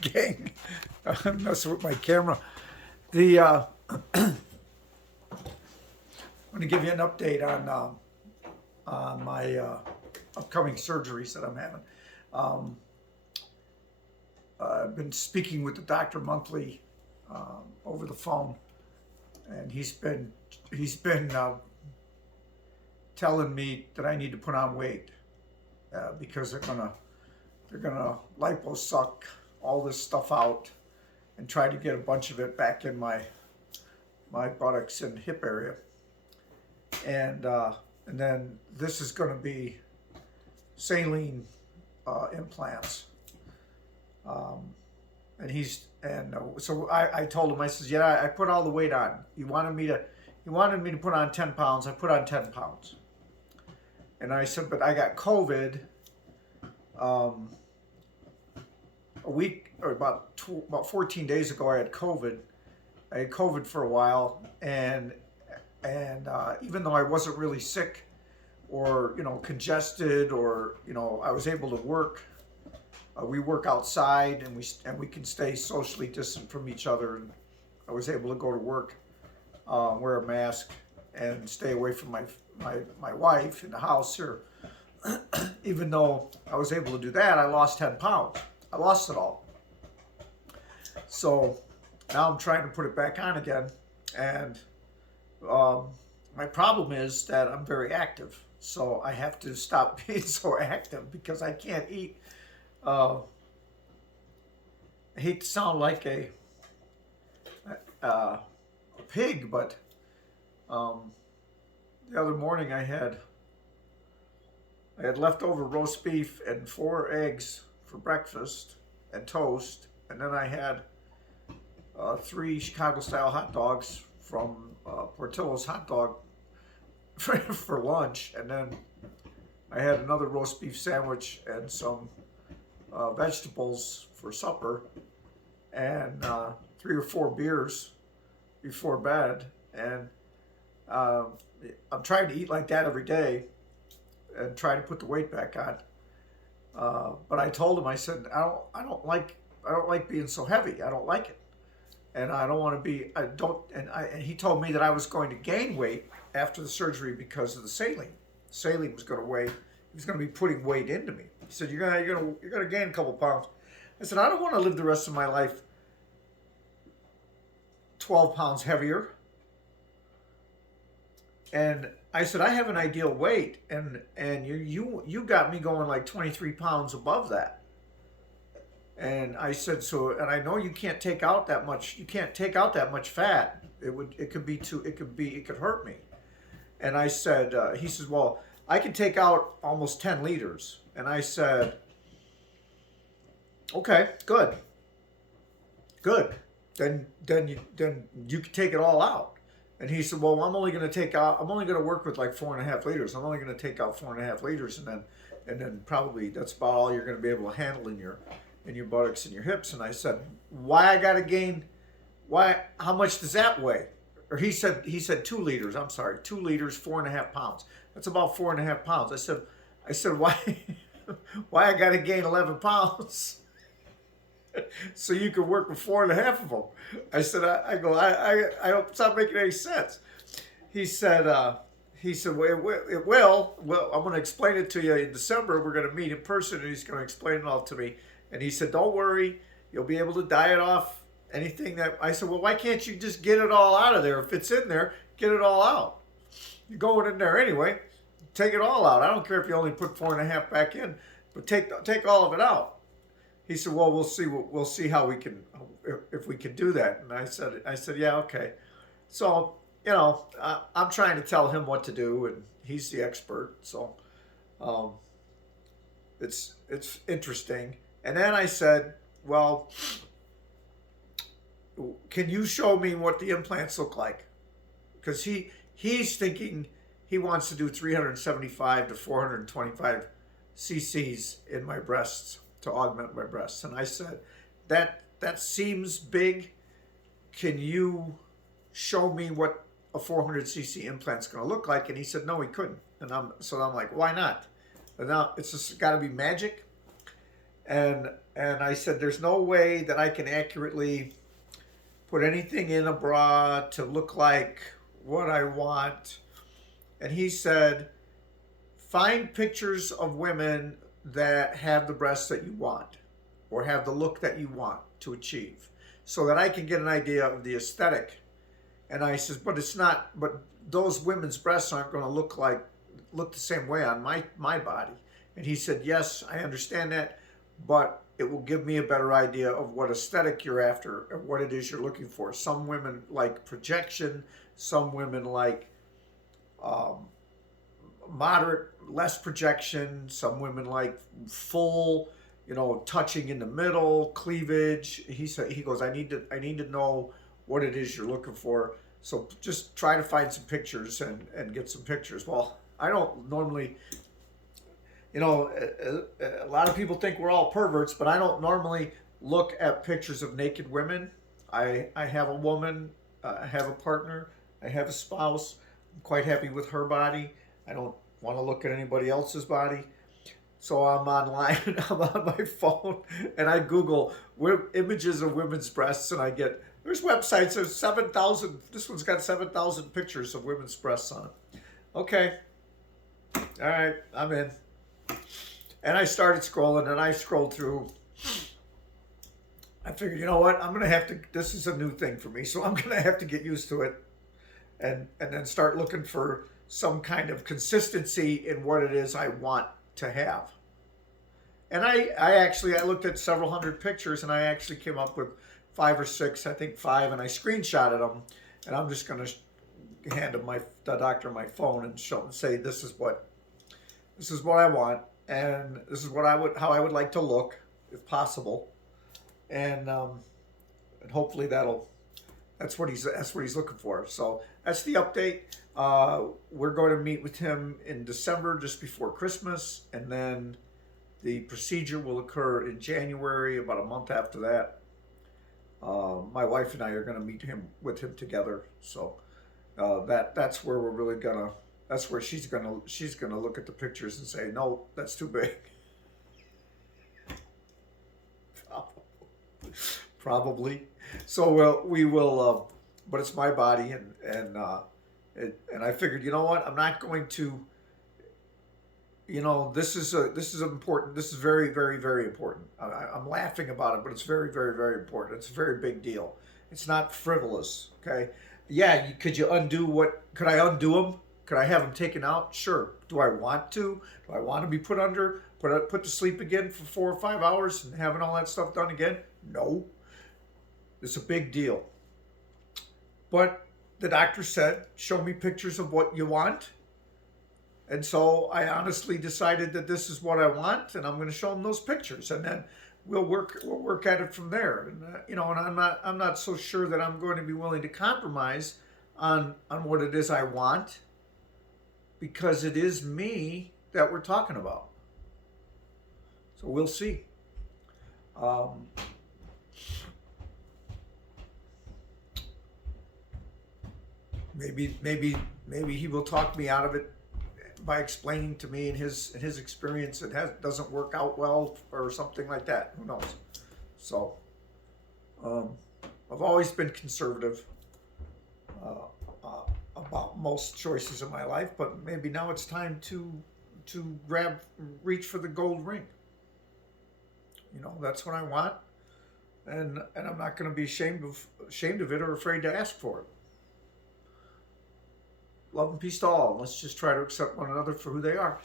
Gang, I'm messing with my camera. I'm going to give you an update on my upcoming surgeries that I'm having. Um, I've been speaking with the doctor monthly over the phone, and he's been telling me that I need to put on weight because they're gonna liposuck all this stuff out and try to get a bunch of it back in my buttocks and hip area, and then this is going to be saline implants. Um, so I told him, I says, yeah, I put all the weight on. He wanted me to put on 10 pounds. I put on 10 pounds. And I said, but I got COVID um, a week or about 14 days ago. I had COVID. I had COVID for a while, and even though I wasn't really sick or congested, or I was able to work. We work outside, and we can stay socially distant from each other. And I was able to go to work, wear a mask, and stay away from my wife in the house here. Even though I was able to do that, I lost 10 pounds. I lost it all. So now I'm trying to put it back on again, and my problem is that I'm very active. So I have to stop being so active because I can't eat. I hate to sound like a pig, but the other morning I had leftover roast beef and 4 eggs for breakfast and toast, and then I had 3 Chicago-style hot dogs from Portillo's Hot Dog for lunch, and then I had another roast beef sandwich and some vegetables for supper, and 3 or 4 beers before bed. And I'm trying to eat like that every day and try to put the weight back on. But I told him, I said, I don't like being so heavy. I don't like it, and I don't want to be. I don't. And he told me that I was going to gain weight after the surgery because of the saline. Saline was going to weigh. He was going to be putting weight into me. He said, you're gonna gain a couple pounds. I said, I don't want to live the rest of my life 12 pounds heavier. And I said, I have an ideal weight, and you got me going like 23 pounds above that. And I said, and I know you can't take out that much. You can't take out that much fat. It could hurt me. And I said, he says, well, I can take out almost 10 liters. And I said, okay, good. Then you can take it all out. And he said, well, I'm only going to work with like 4.5 liters. I'm only going to take out 4.5 liters, and then probably that's about all you're going to be able to handle in your buttocks and your hips. And I said, how much does that weigh? Or he said 2 liters. I'm sorry, 2 liters, 4.5 pounds. That's about 4.5 pounds. I said, why I got to gain 11 pounds? So you could work with 4.5 of them. I said, I don't, it's not making any sense. He said, well, it will. Well, I'm going to explain it to you in December. We're going to meet in person, and he's going to explain it all to me. And he said, don't worry, you'll be able to diet off anything that. I said, well, why can't you just get it all out of there? If it's in there, get it all out. You're going in there anyway. Take it all out. I don't care if you only put 4.5 back in, but take all of it out. He said, well, we'll see how we can, if we can do that. And I said, yeah, okay. So, I'm trying to tell him what to do, and he's the expert. So, it's interesting. And then I said, well, can you show me what the implants look like? Because he's thinking he wants to do 375 to 425 cc's in my breasts to augment my breasts. And I said, that seems big. Can you show me what a 400cc implant's going to look like? And he said, no, he couldn't. And I'm like, why not? And now it's just got to be magic. And I said, there's no way that I can accurately put anything in a bra to look like what I want. And he said, find pictures of women that have the breasts that you want or have the look that you want to achieve so that I can get an idea of the aesthetic. And I says, but it's not, but those women's breasts aren't going to look the same way on my body. And he said, yes, I understand that, but it will give me a better idea of what aesthetic you're after and what it is you're looking for. Some women like projection, some women like moderate, less projection, some women like full, touching in the middle, cleavage. He said, he goes, I need to know what it is you're looking for. So just try to find some pictures and get some pictures. Well, I don't normally, a lot of people think we're all perverts, but I don't normally look at pictures of naked women. I have a woman, I have a partner, I have a spouse. I'm quite happy with her body. I don't want to look at anybody else's body. So I'm online, I'm on my phone, and I Google images of women's breasts, and there's websites, there's 7,000, this one's got 7,000 pictures of women's breasts on it. Okay, all right, I'm in. And I started scrolling, and I scrolled through. I figured, you know what, this is a new thing for me, so I'm going to have to get used to it and then start looking for some kind of consistency in what it is I want to have. And I looked at several hundred pictures, and I actually came up with 5 or 6, I think 5, and I screenshotted them, and I'm just going to hand the doctor my phone and say this is what I want, and this is how I would like to look if possible, and hopefully that's what he's looking for. So that's the update. We're going to meet with him in December, just before Christmas, and then the procedure will occur in January, about a month after that. My wife and I are going to meet with him together. So that's where we're really gonna. That's where she's gonna look at the pictures and say, no, that's too big. Probably. So we will. But it's my body, and I figured, you know what, I'm not going to. This is important. This is very, very, very important. I'm laughing about it, but it's very, very, very important. It's a very big deal. It's not frivolous. Okay. Yeah. Could I undo them? Could I have them taken out? Sure. Do I want to? Do I want to be put to sleep again for 4 or 5 hours and having all that stuff done again? No. It's a big deal. But the doctor said, show me pictures of what you want. And so I honestly decided that this is what I want, and I'm going to show them those pictures, and then we'll work at it from there. And and I'm not so sure that I'm going to be willing to compromise on what it is I want, because it is me that we're talking about. So we'll see. Maybe he will talk me out of it by explaining to me in his experience doesn't work out well or something like that. Who knows? So I've always been conservative about most choices in my life, but maybe now it's time to reach for the gold ring. That's what I want, and I'm not going to be ashamed of it or afraid to ask for it. Love and peace to all. Let's just try to accept one another for who they are.